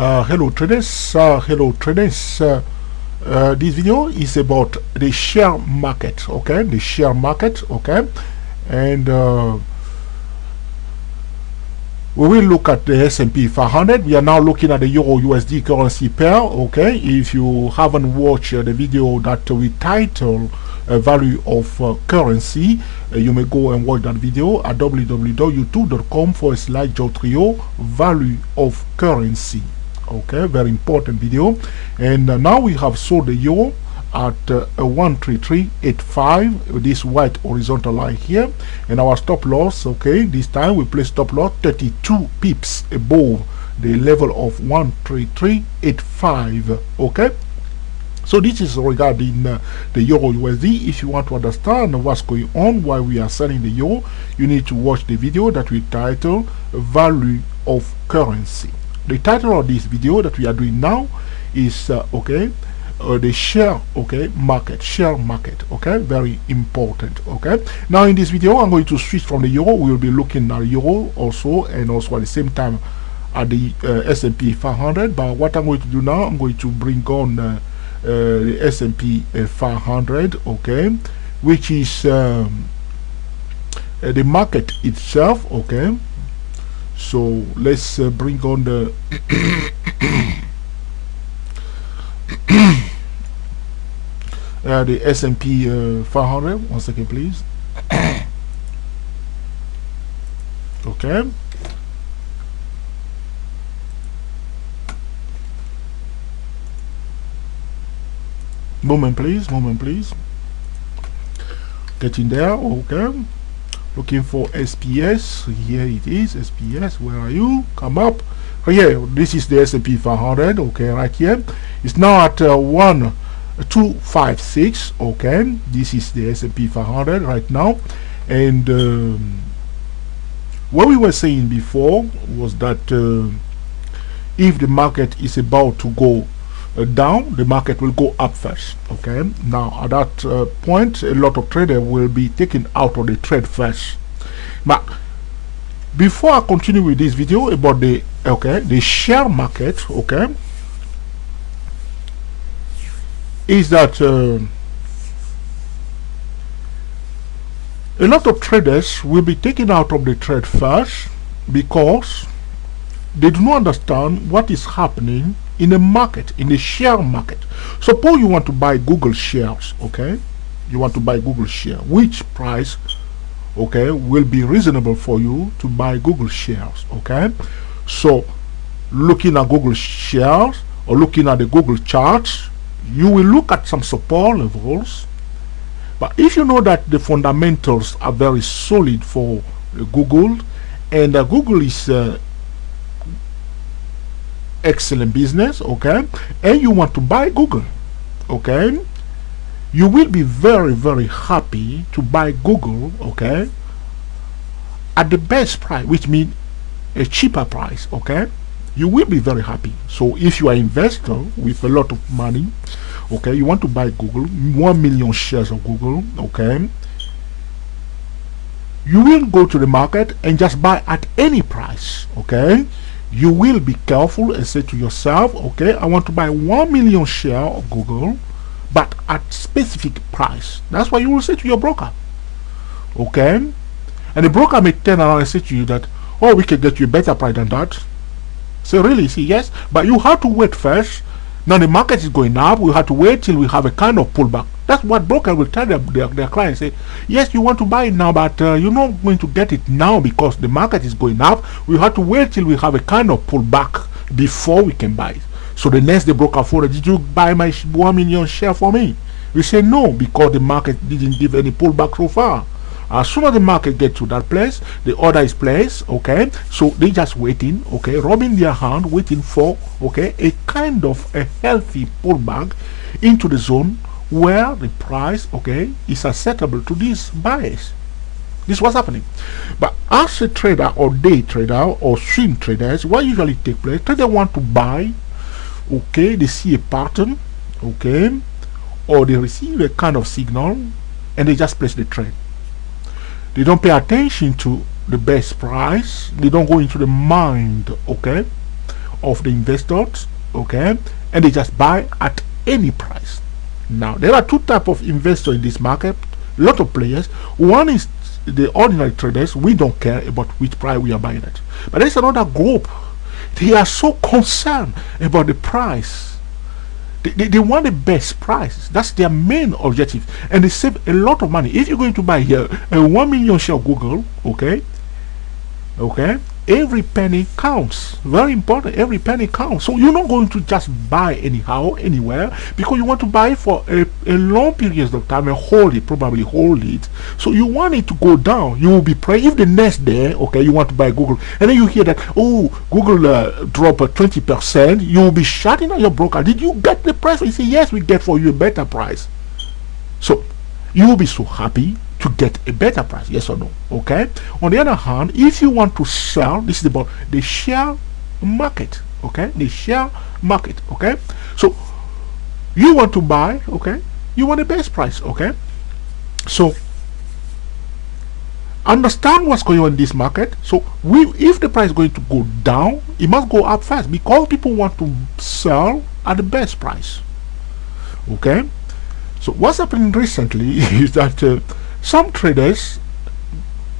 Hello traders, this video is about the share market, okay, the share market, okay, and we will look at the S&P 500. We are now looking at the Euro USD currency pair, okay. If you haven't watched the video that we titled value of currency, you may go and watch that video at www.youtube.com/JoeTrio value of currency. Okay, very important video. And now we have sold the euro at 133.85, this white horizontal line here, and our stop loss, okay, this time we place stop loss 32 pips above the level of 133.85. okay. So this is regarding the Euro USD. If you want to understand what's going on, why we are selling the euro, you need to watch the video that we title value of currency. The title of this video that we are doing now is the share market, okay, very important. Okay, now in this video I'm going to switch from the euro. We will be looking at euro also, and also at the same time at the S&P 500. But what I'm going to do now, I'm going to bring on the S&P 500, okay, which is the market itself, okay. So let's bring on the the S&P 500. 1 second, please. Okay. Moment, please. Get in there. Okay. Looking for SPS. Here it is. SPS, where are you? Come up. Here, this is the S&P 500. Okay, right here. It's now at 1256. Okay, this is the S&P 500 right now. And what we were saying before was that if the market is about to go down, the market will go up first. Okay, now at that point a lot of traders will be taken out of the trade first. But before I continue with this video about the share market, okay, is that a lot of traders will be taken out of the trade first because they do not understand what is happening in the market, in the share market. Suppose you want to buy Google shares, okay? You want to buy Google share. Which price, okay, will be reasonable for you to buy Google shares, okay? So, looking at Google shares or looking at the Google charts, you will look at some support levels. But if you know that the fundamentals are very solid for Google, and Google is excellent business, okay, and you want to buy Google, okay, you will be very, very happy to buy Google, okay, at the best price, which means a cheaper price, okay. You will be very happy. So if you are an investor with a lot of money, okay, you want to buy Google, 1 million shares of Google, okay, you will go to the market and just buy at any price, okay. You will be careful and say to yourself, okay, I want to buy 1 million share of Google, but at specific price. That's why you will say to your broker, okay. And the broker may turn around and say to you that, oh, we can get you a better price than that. So really, see, yes, but you have to wait first. Now the market is going up, we have to wait till we have a kind of pullback. That's what broker will tell their clients. Say, yes, you want to buy it now, but you're not going to get it now because the market is going up. We have to wait till we have a kind of pullback before we can buy it. So the next day broker forward, did you buy my 1 million share for me? We say no, because the market didn't give any pullback so far. As soon as the market gets to that place, the order is placed, okay, so they just waiting, okay, rubbing their hand, waiting for, okay, a kind of a healthy pullback into the zone where the price, okay, is acceptable to these buyers. This is what's happening. But as a trader or day trader or swing traders, what usually take place, traders want to buy, okay, they see a pattern, okay, or they receive a kind of signal and they just place the trade. They don't pay attention to the best price. They don't go into the mind, okay, of the investors, okay, and they just buy at any price. Now there are two types of investors in this market, a lot of players. One is the ordinary traders. We don't care about which price we are buying at. But there's another group. They are so concerned about the price. They want the best price. That's their main objective, and they save a lot of money. If you're going to buy here a 1 million share of Google, okay, every penny counts. Very important. Every penny counts. So you're not going to just buy anyhow, anywhere, because you want to buy for a long period of time and hold it, probably hold it. So you want it to go down. You will be praying. If the next day, okay, you want to buy Google, and then you hear that, oh, Google drop 20%, you will be shouting at your broker, did you get the price? He say, yes, we get for you a better price. So you will be so happy to get a better price, yes or no? Okay. On the other hand, if you want to sell, this is about the share market. Okay, the share market. Okay, so you want to buy, okay, you want the best price. Okay, so understand what's going on in this market. So if the price is going to go down, it must go up fast, because people want to sell at the best price. Okay, so what's happening recently is that some traders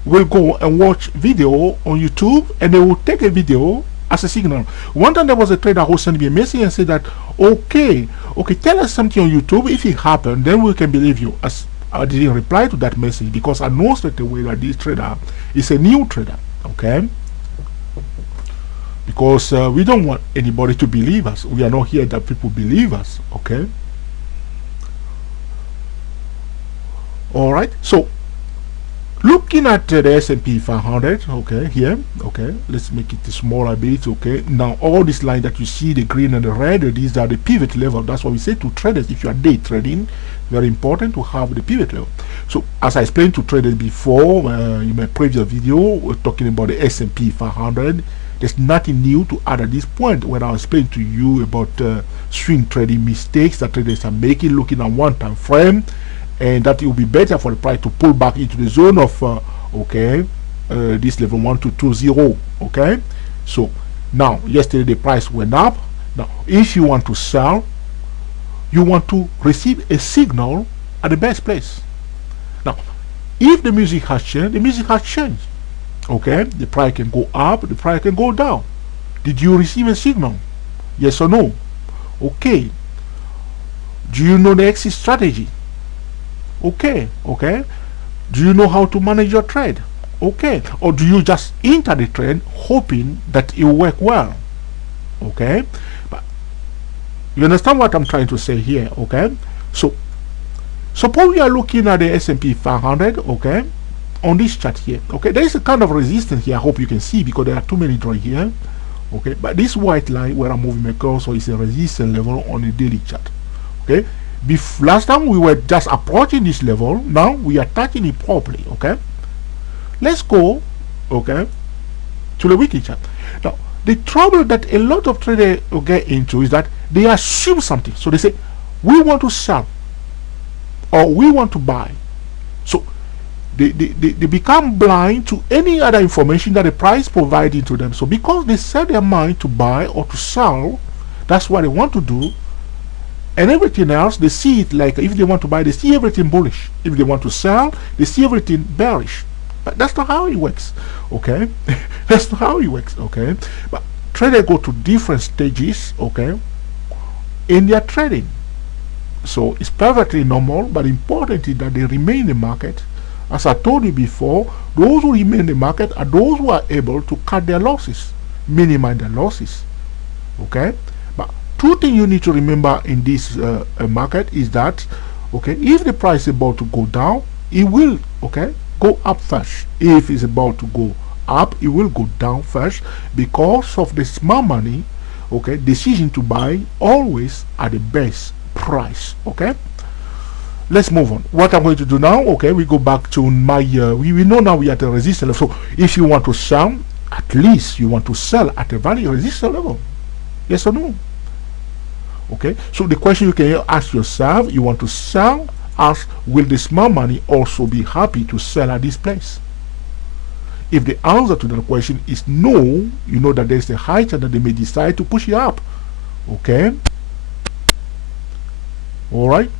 will go and watch video on YouTube, and they will take a video as a signal. One time there was a trader who sent me a message and said that, okay, tell us something on YouTube. If it happened, then we can believe you. As I didn't reply to that message, because I know straight away that this trader is a new trader. Okay, because we don't want anybody to believe us. We are not here that people believe us. Okay. All right, so looking at the S&P 500, okay, here, okay, let's make it smaller a bit. Okay, now all this line that you see, the green and the red, these are the pivot level. That's what we say to traders. If you are day trading, very important to have the pivot level. So as I explained to traders before in my previous video, we're talking about the S&P 500. There's nothing new to add at this point when I explain to you about swing trading mistakes that traders are making, looking at one time frame, and that it will be better for the price to pull back into the zone of this level 1220. Okay, so now yesterday the price went up. Now if you want to sell, you want to receive a signal at the best place. Now if the music has changed, the music has changed. Okay, the price can go up, the price can go down. Did you receive a signal? Yes or no? Okay, do you know the exit strategy? Okay, do you know how to manage your trade? Okay, or do you just enter the trade hoping that it will work well? Okay, but you understand what I'm trying to say here? Okay, so suppose we are looking at the S&P 500, okay, on this chart here. Okay, there is a kind of resistance here. I hope you can see, because there are too many drawings here. Okay, but this white line where I'm moving my cursor is a resistance level on a daily chart. Okay, last time we were just approaching this level. Now we are touching it properly. Okay, let's go, okay, to the weekly chart. Now the trouble that a lot of traders get into is that they assume something. So they say, we want to sell or we want to buy. So they become blind to any other information that the price providing to them. So because they set their mind to buy or to sell, that's what they want to do. And everything else, they see it like, if they want to buy, they see everything bullish. If they want to sell, they see everything bearish. But that's not how it works. Okay, that's not how it works. Okay, but traders go to different stages, okay, in their trading. So it's perfectly normal, but important is that they remain in the market. As I told you before, those who remain in the market are those who are able to cut their losses, minimize their losses. Okay, but two things you need to remember in this market is that, okay, if the price is about to go down, it will, okay, go up first. If it's about to go up, it will go down first, because of the smart money, okay, decision to buy always at the best price. Okay, let's move on. What I'm going to do now, okay, we go back to my we know now we are at a resistance level. So if you want to sell, at least you want to sell at a value resistance level. Yes or no? Okay, so the question you can ask yourself, you want to sell, ask, will the smart money also be happy to sell at this place? If the answer to that question is no, you know that there's a high chance that they may decide to push it up. Okay? Alright?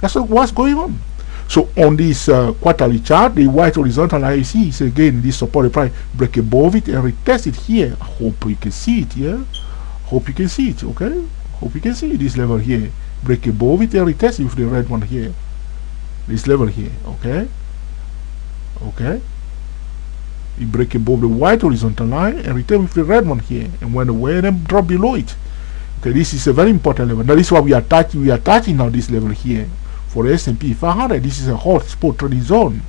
That's what's going on. So on this quarterly chart, the white horizontal line you see is again this supported price, break above it and retest it here. I hope you can see it here. Hope you can see it, okay? Hope you can see this level here. Break above it and retest it with the red one here. This level here, okay? Okay? You break above the white horizontal line and retest with the red one here. And when the way them drop below it. Okay, this is a very important level. Now this is what we are touching now this level here. For the S&P 500, this is a hot spot trading zone.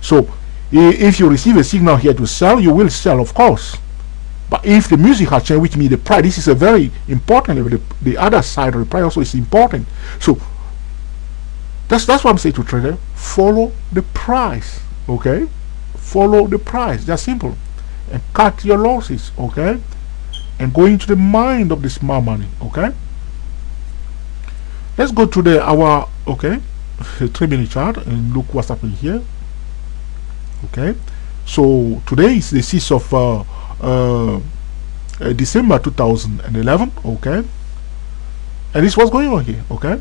So if you receive a signal here to sell, you will sell, of course. But if the music has changed, which means the price, this is a very important level. The other side of the price also is important. So that's what I'm saying to trader. Follow the price, okay? Follow the price. That's simple. And cut your losses, okay? And go into the mind of the smart money, okay? Let's go to the hour, okay, 3-minute chart and look what's happening here. Okay, so today is the 6th of December 2011. Okay, and this was going on here. Okay,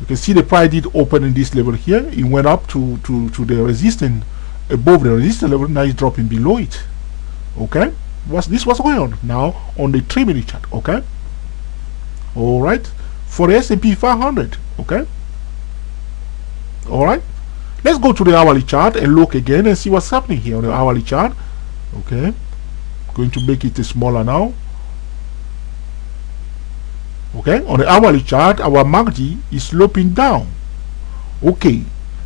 you can see the price did open in this level here. It went up to the resistance, above the resistance level. Now it's dropping below it. Okay, what's going on now on the 3-minute chart? Okay, all right. For the S&P 500, okay? Alright? Let's go to the hourly chart and look again and see what's happening here on the hourly chart. Okay? Going to make it smaller now. Okay? On the hourly chart, our MACD is sloping down. Okay.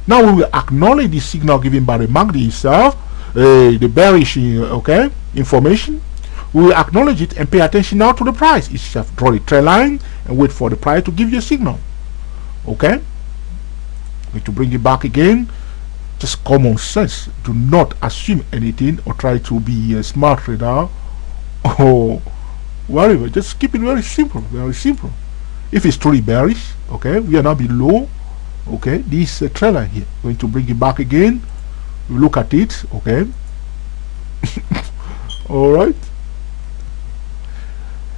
Now we will acknowledge the signal given by the MACD itself, the bearish, okay, information. We will acknowledge it and pay attention now to the price itself. Draw the trend line and wait for the price to give you a signal. Okay? Going to bring it back again. Just common sense. Do not assume anything or try to be a smart trader or whatever. Just keep it very simple. Very simple. If it's truly bearish, okay, we are now below. Okay, this trend line here. Going to bring it back again. We look at it. Okay. All right.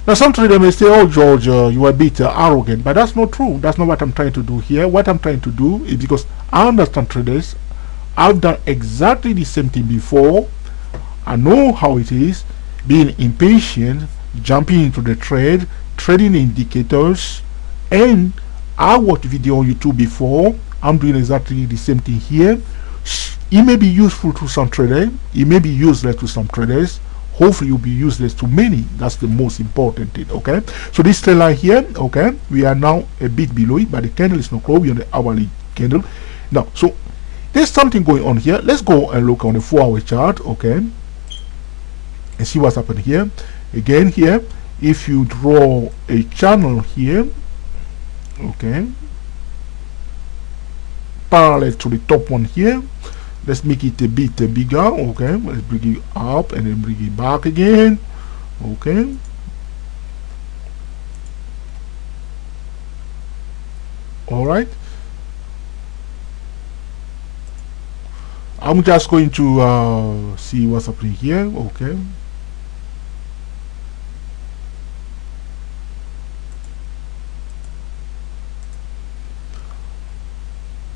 Now some traders may say, oh George, you are a bit arrogant, but that's not true. That's not what I'm trying to do here. What I'm trying to do is because I understand traders. I've done exactly the same thing before. I know how it is, being impatient, jumping into the trade, trading indicators, and I watched video on YouTube before. I'm doing exactly the same thing here. It may be useful to some traders, it may be useless to some traders. Hopefully you'll be useless to many. That's the most important thing. Okay, so this trend line here, okay, we are now a bit below it, but the candle is not closed on the hourly candle now. So there's something going on here. Let's go and look on the 4-hour chart, okay, and see what's happening here. Again here, if you draw a channel here, okay, parallel to the top one here, let's make it a bit bigger. Okay, let's bring it up and then bring it back again. Okay, all right. I'm just going to see what's happening here. Okay,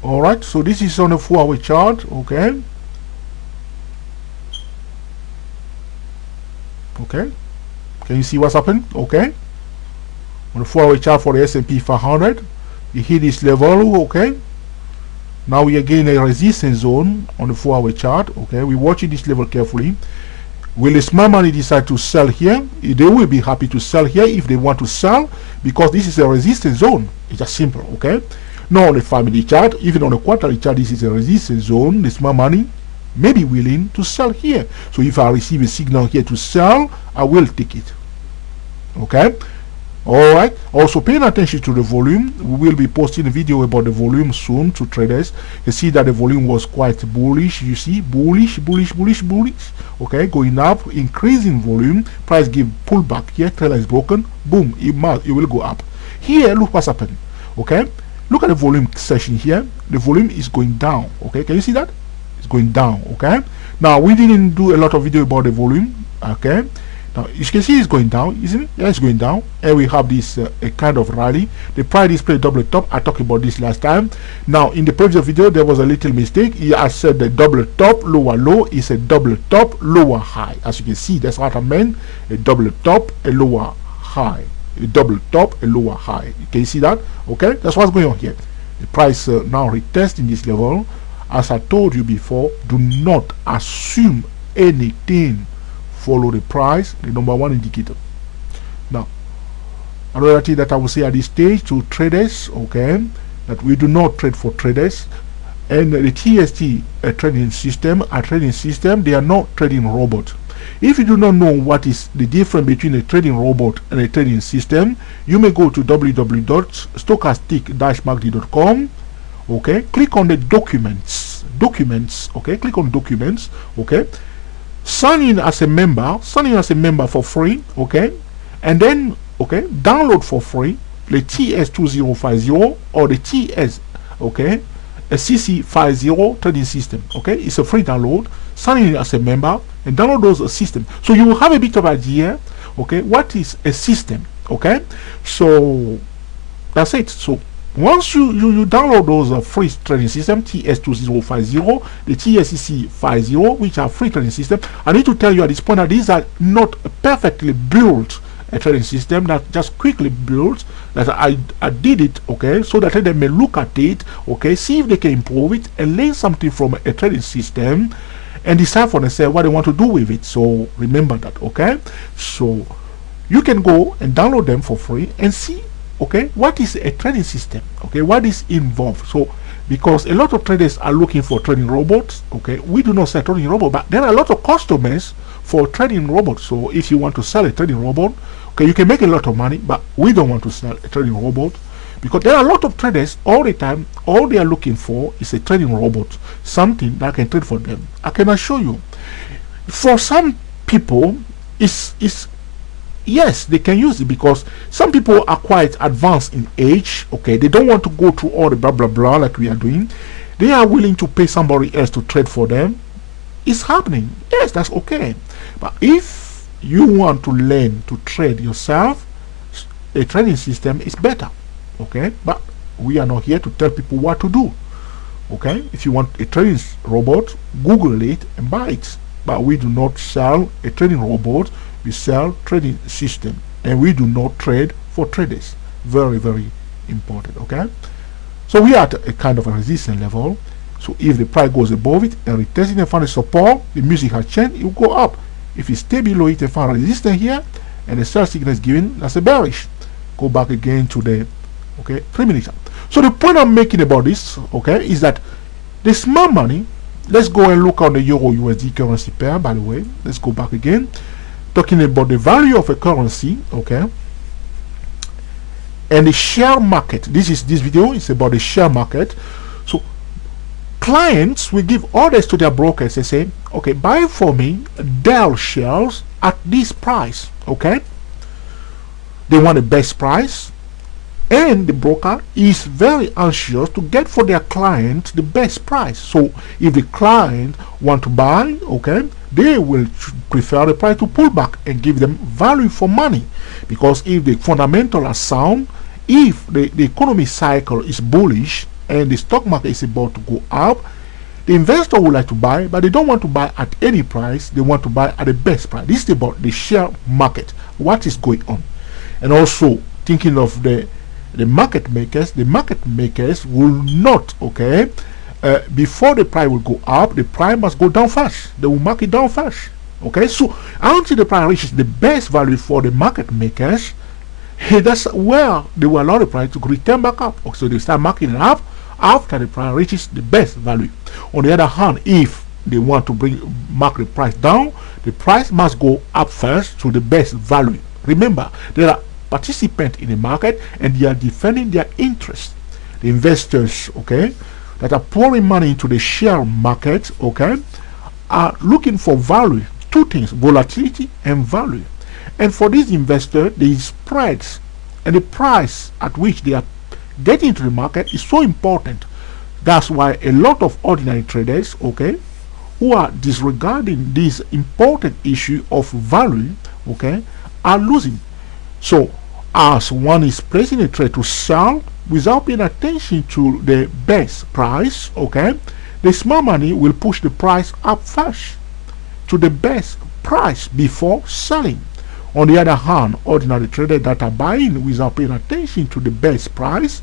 all right, so this is on the 4-hour chart. Okay, okay, can you see what's happened? Okay, on the 4-hour chart for the S&P 500, you hit this level. Okay, now we are getting a resistance zone on the 4-hour chart. Okay, we're watching this level carefully. Will the smart money decide to sell here? They will be happy to sell here if they want to sell, because this is a resistance zone. It's just simple. Okay, now on the 5-minute chart, even on the quarterly chart, this is a resistance zone. The smart money may be willing to sell here. So if I receive a signal here to sell, I will take it. Okay, all right. Also paying attention to the volume. We will be posting a video about the volume soon to traders. You see that the volume was quite bullish. You see, bullish. Okay, going up, increasing volume. Price give pullback here. Trailer is broken. Boom, it will go up. Here, look what's happened. Okay, look at the volume section here. The volume is going down. Okay, can you see that? it's going down. Okay, now we didn't do a lot of video about the volume. Okay, now you can see it's going down, isn't it? Yeah, it's going down, and we have this a kind of rally. The price display double top. I talked about this last time. Now in the previous video there was a little mistake. I said the double top lower low is a double top lower high. As you can see, that's what I meant. A double top, a lower high. A double top, a lower high. Can you see that? Okay, that's what's going on here. The price now retesting this level. As I told you before, do not assume anything. Follow the price, the number one indicator. Now, another thing that I will say at this stage to traders, okay, that we do not trade for traders, and the TST trading system, they are not trading robot. If you do not know what is the difference between a trading robot and a trading system, you may go to www.stochastic-market.com. okay, click on the documents, okay, click on documents, okay, sign in as a member for free, okay, and then okay, download for free the TS2050 or the TS, okay, a CC50 trading system. Okay, it's a free download. Sign in as a member and download those systems, so you will have a bit of idea, okay, what is a system. Okay, so that's it. So once you download those free trading system, TS2050, the TSCC50, which are free trading system, I need to tell you at this point that these are not perfectly built a trading system, that just quickly built, that I did it, okay, so that they may look at it, okay, see if they can improve it and learn something from a trading system and decide for themselves what they want to do with it. So remember that. Okay, so you can go and download them for free and see, okay, what is a trading system, okay, what is involved. So because a lot of traders are looking for trading robots, okay, we do not sell trading robot, but there are a lot of customers for trading robots. So if you want to sell a trading robot, okay, you can make a lot of money, but we don't want to sell a trading robot because there are a lot of traders all the time. All they are looking for is a trading robot, something that can trade for them. I can assure you, for some people, yes, they can use it because some people are quite advanced in age. Okay, they don't want to go through all the blah blah blah like we are doing. They are willing to pay somebody else to trade for them. It's happening. Yes, that's okay. But if you want to learn to trade yourself, a trading system is better. Okay, but we are not here to tell people what to do. Okay, if you want a trading robot, Google it and buy it. But we do not sell a trading robot. We sell trading system, and we do not trade for traders. Very, very important. Okay, so we are at a kind of a resistance level. So if the price goes above it and retesting and find a support, the music has changed, it will go up. If it stay below it and find resistance here and the sell signal is given, that's a bearish. Go back again to the 3 minutes. So the point I'm making about this, okay, is that the smart money, let's go and look on the Euro USD currency pair, by the way. Let's go back again. Talking about the value of a currency, okay, and the share market. This video is about the share market. So clients will give orders to their brokers and say, okay, buy for me Dell shares at this price. Okay, they want the best price, and the broker is very anxious to get for their client the best price. So if the client want to buy, okay, they will prefer the price to pull back and give them value for money, because if the fundamentals are sound, if the economy cycle is bullish and the stock market is about to go up, the investor would like to buy, but they don't want to buy at any price. They want to buy at the best price. This is about the share market, what is going on. And also thinking of the market makers. The market makers will not, okay, before the price will go up, the price must go down first. They will mark it down first. Okay, so until the price reaches the best value for the market makers, that's where they will allow the price to return back up. Okay, so they start marking it up after the price reaches the best value. On the other hand, if they want to mark the price down, the price must go up first to the best value. Remember, there are participants in the market and they are defending their interest. The investors, okay, that are pouring money into the share market, okay, are looking for value. Two things: volatility and value. And for these investors, the spreads and the price at which they are getting into the market is so important. That's why a lot of ordinary traders, okay, who are disregarding this important issue of value, okay, are losing. So as one is placing a trade to sell without paying attention to the best price, okay, the smart money will push the price up first to the best price before selling. On the other hand, ordinary traders that are buying without paying attention to the best price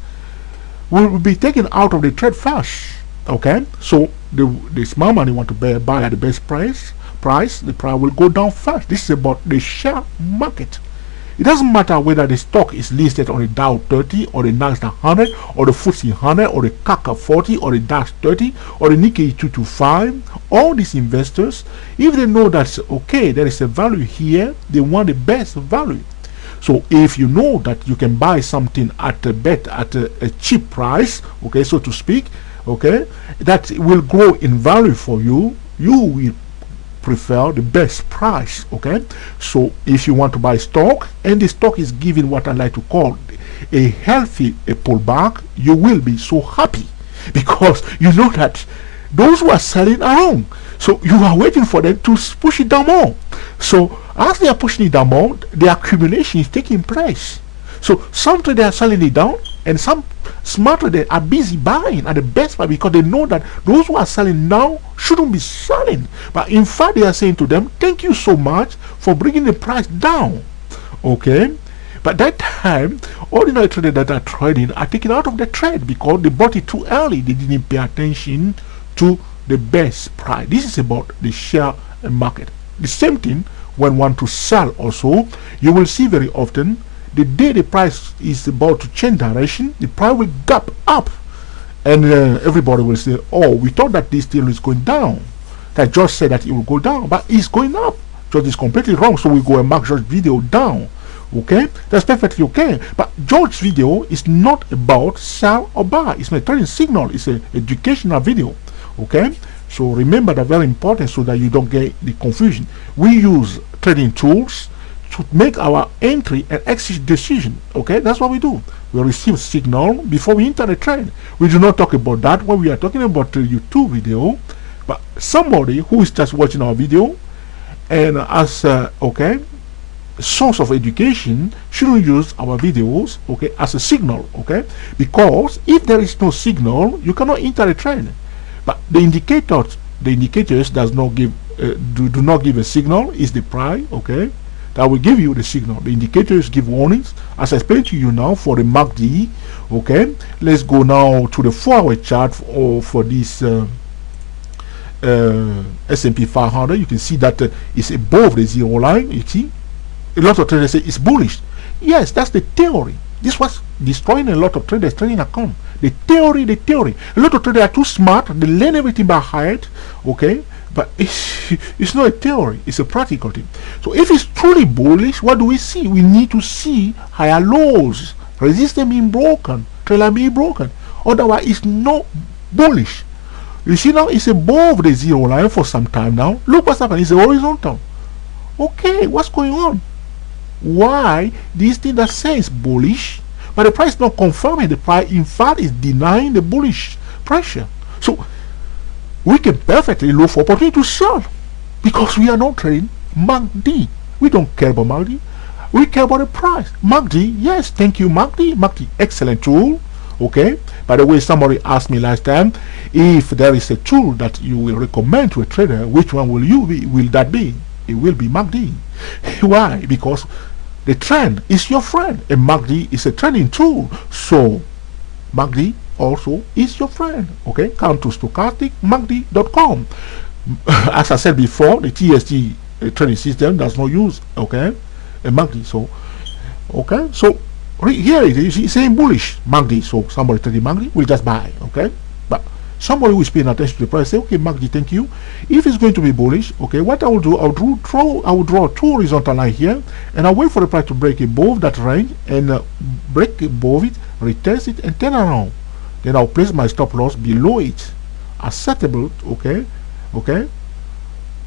will be taken out of the trade first. Okay, so the smart money want to buy at the best price. The price will go down first. This is about the share market. It doesn't matter whether the stock is listed on the Dow 30 or the Nasdaq 100 or the FTSE 100 or the CAC 40 or the DAX 30 or the Nikkei 225. All these investors, if they know that okay, there is a value here, they want the best value. So if you know that you can buy something at a cheap price, okay, so to speak, okay, that will grow in value for you, you will prefer the best price. Okay, so if you want to buy stock and the stock is giving what I like to call a healthy pullback, you will be so happy because you know that those who are selling are wrong. So you are waiting for them to push it down more. So as they are pushing it down more, the accumulation is taking place. So some traders are selling it down and some smart traders are busy buying at the best price because they know that those who are selling now shouldn't be selling. But in fact, they are saying to them, thank you so much for bringing the price down. Okay? But that time, ordinary traders that are trading are taken out of the trade because they bought it too early. They didn't pay attention to the best price. This is about the share market. The same thing when one to sell also, you will see very often the day the price is about to change direction, the price will gap up and everybody will say, oh, we thought that this deal is going down. That George said that it will go down, but it's going up. George is completely wrong, so we go and mark George's video down. Okay, that's perfectly okay. But George's video is not about sell or buy. It's not a trading signal. It's an educational video. Okay, so remember that very important so that you don't get the confusion. We use trading tools to make our entry and exit decision. Okay, that's what we do. We receive signal before we enter the trade. We do not talk about that when we are talking about the YouTube video. But somebody who is just watching our video and as okay, source of education shouldn't use our videos, okay, as a signal, okay, because if there is no signal, you cannot enter the trade. But the indicators does not give do not give a signal is the price, okay, that will give you the signal. The indicators give warnings, as I explained to you now for the MACD. Okay, let's go now to the 4-hour chart for this S&P 500. You can see that it's above the zero line. You see, a lot of traders say it's bullish. Yes, that's the theory. This was destroying a lot of traders' trading account. The theory. A lot of traders are too smart. They learn everything by heart. Okay, but it's not a theory. It's a practical thing. So if it's truly bullish, what do we see? We need to see higher lows, resistance being broken, trailer being broken. Otherwise, it's not bullish. You see now, it's above the zero line for some time now. Look what's happening. It's horizontal. Okay, what's going on? Why this thing that says bullish, but the price is not confirming the price, in fact, is denying the bullish pressure. So we can perfectly look for opportunity to sell because we are not trading MACD. We don't care about MACD. We care about the price. MACD, yes, thank you, MACD. MACD, excellent tool. Okay. By the way, somebody asked me last time if there is a tool that you will recommend to a trader, which one will that be? It will be MACD. Why? Because the trend is your friend, and MACD is a trading tool. So MACD also is your friend. Okay, come to stochasticmacd.com. As I said before, the TST trading system does not use okay a MACD. So okay, so here it is. It's saying bullish MACD. So somebody trading MACD will just buy. Okay, but somebody who is paying attention to the price say, okay, MACD, thank you. If it's going to be bullish, okay, what I will do, I will draw two horizontal line here, and I'll wait for the price to break above that range and break above it, retest it, and turn around. Then I'll place my stop loss below it, acceptable, okay,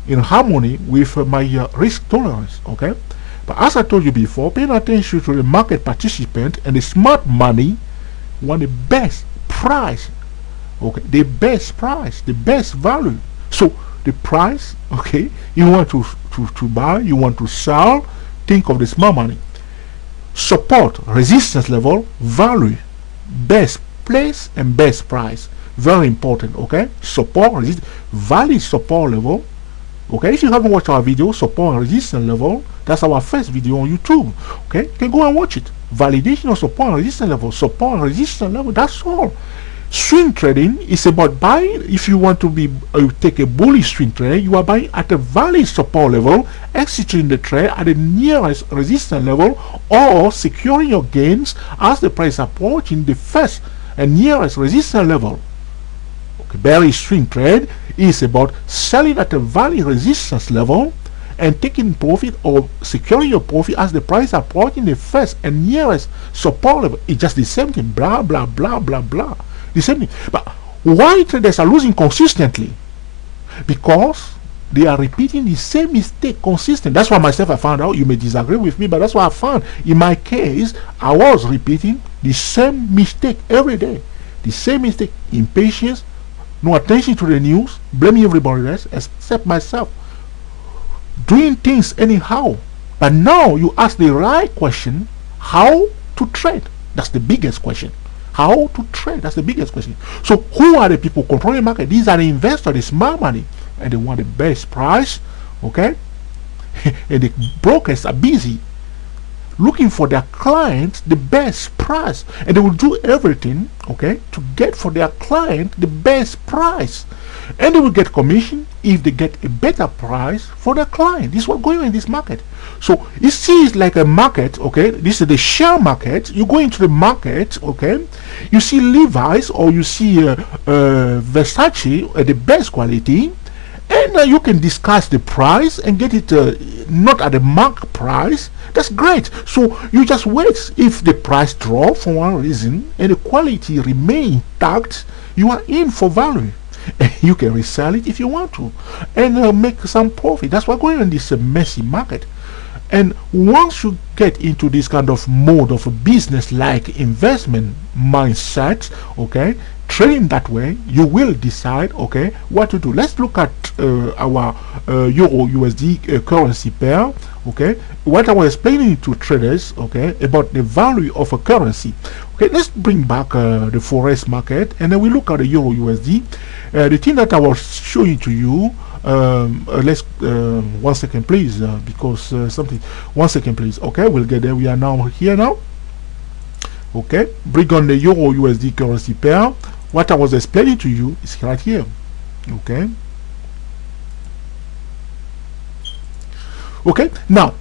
in harmony with my risk tolerance, okay. But as I told you before, paying attention to the market participant and the smart money want the best price. Okay, the best price, the best value. So the price, okay, you want to buy, you want to sell, think of the smart money. Support, resistance level, value, best place and best price. Very important, okay? Support, resistance, valid support level. Okay, if you haven't watched our video, support and resistance level, that's our first video on YouTube. Okay, you can go and watch it. Validation of support and resistance level, support and resistance level, that's all. Swing trading is about buying. If you want to be take a bullish swing trade, you are buying at a valid support level, exiting the trade at the nearest resistance level, or securing your gains as the price approaching the first and nearest resistance level. Okay, bearish swing trade is about selling at a valid resistance level and taking profit or securing your profit as the price approaching the first and nearest support level. It's just the same thing, blah blah blah blah blah, the same thing. But why traders are losing consistently? Because they are repeating the same mistake consistently. That's why myself I found out. You may disagree with me, but that's what I found. In my case, I was repeating the same mistake every day. The same mistake, impatience, no attention to the news, blaming everybody else except myself, doing things anyhow. But now you ask the right question: how to trade? That's the biggest question. How to trade? That's the biggest question. So who are the people controlling the market? These are the investors, the smart money, and they want the best price. Okay, and the brokers are busy looking for their clients the best price, and they will do everything, okay, to get for their client the best price, and they will get commission if they get a better price for their client. This is what's going on in this market. So you see, it's like a market, okay. This is the share market. You go into the market, okay, you see Levi's or you see Versace at the best quality, and you can discuss the price and get it not at the mark price. That's great. So you just wait. If the price drops for one reason and the quality remain intact, you are in for value. And you can resell it if you want to and make some profit. That's what's going on in this messy market. And once you get into this kind of mode of a business-like investment mindset, okay, trading that way, you will decide, okay, what to do. Let's look at our Euro USD currency pair. Okay, what I was explaining to traders, okay, about the value of a currency. Okay, let's bring back the forex market, and then we look at the Euro USD. The thing that I was showing to you, let's 1 second please, because something, 1 second please. Okay, we'll get there. We are now here now. Okay, bring on the Euro USD currency pair. What I was explaining to you is right here. Okay. Okay, now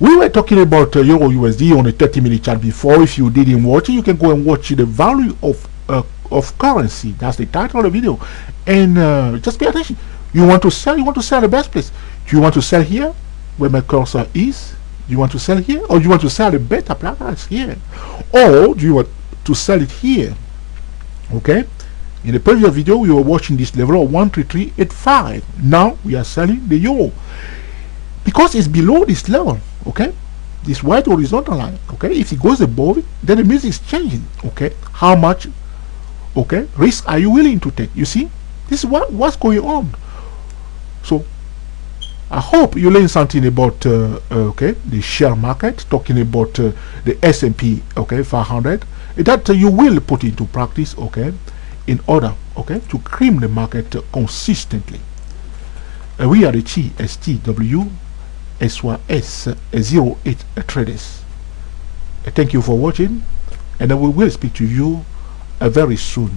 we were talking about Euro USD on a 30-minute chart before. If you didn't watch it, you can go and watch the value of currency. That's the title of the video. And just pay attention. You want to sell the best place. Do you want to sell here where my cursor is? Do you want to sell here, or do you want to sell the better price here, or do you want to sell it here? Okay, in the previous video we were watching this level of 133.85. Now we are selling the euro because it's below this level. Okay, this white horizontal line. Okay, if it goes above it, then the music is changing. Okay, how much, okay, risk are you willing to take? You see, this is what's going on. So I hope you learned something about okay, the share market, talking about the S&P, okay, 500, that you will put into practice, okay, in order, okay, to cream the market consistently. We are the GSTW SYS 08 traders. Thank you for watching, and we will speak to you very soon.